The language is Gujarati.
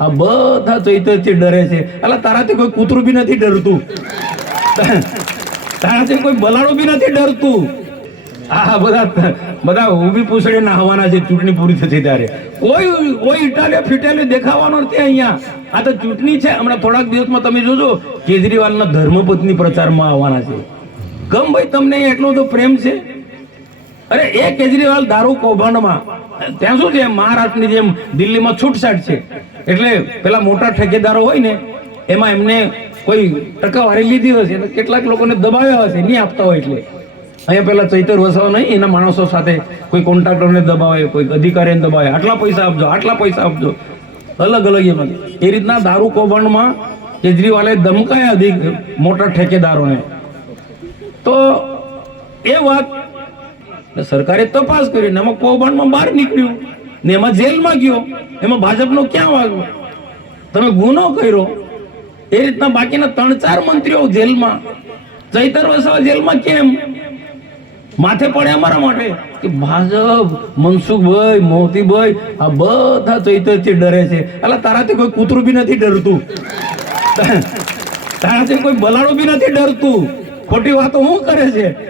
આ બધા ચૈતરથી ડરે છે. એટલે તારાથી કોઈ કૂતરું બી નથી ડરતું. તારાથી કોઈ બલાડું બી નથી ડરતું. આ બધા બધા ઊભી પૂછડી નાહવાના છે, ચૂંટણી પૂરી થતી ત્યારે. કોઈ કોઈ ઇટાલે ફિટાલે દેખાવાનો નથી અહીંયા. આ તો ચૂંટણી છે, હમણાં થોડાક દિવસમાં તમે જોજો, કેજરીવાલના ધર્મપત્ની પ્રચારમાં આવવાના છે. કમ ભાઈ, તમને એટલો તો પ્રેમ છે? અરે એ કેજરીવાલ દારૂ કૌભાંડમાં. ત્યાં શું છે? મહારાષ્ટ્રની જેમ દિલ્હીમાં છૂટછાટ છે. એટલે પેલા મોટા ઠેકેદારો હોય ને, એમાં એમને કોઈ ટકાવારી લીધી હશે કેટલાક લોકોને દબાવ્યા હશે, નહીં આપતા હોય એટલે. અહીંયા પેલા ચૈતર વસાવા નહીં, એના માણસો સાથે કોઈ કોન્ટ્રાક્ટરને દબાવે, કોઈ અધિકારીને દબાવે. આટલા પૈસા આપજો, આટલા પૈસા આપજો. અલગ અલગ એમાં. એ રીતના દારૂ કૌભાંડમાં કેજરીવાલે દમકાયા મોટા ઠેકેદારોને. તો એ વાત સરકારે તપાસ કરી ને એમાં કૌભાંડમાં બહાર નીકળ્યું ને એમાં જેલમાં ગયો. એમાં ભાજપનો ક્યાં વાગ્યો તમે ગુનો કર્યો. એ રીતના બાકીના ત્રણ ચાર મંત્રીઓ જેલમાં. ચૈતર વસાવા જેલમાં કેમ? માથે પડે અમારા માટે. કે ભાજપ, મનસુખભાઈ, મોતીભાઈ, આ બધા ચૈતરથી ડરે છે. એટલે તારાથી કોઈ કૂતરું બી નથી ડરતું. તારાથી કોઈ બલાડું બી નથી ડરતું. ખોટી વાતો શું કરે છે?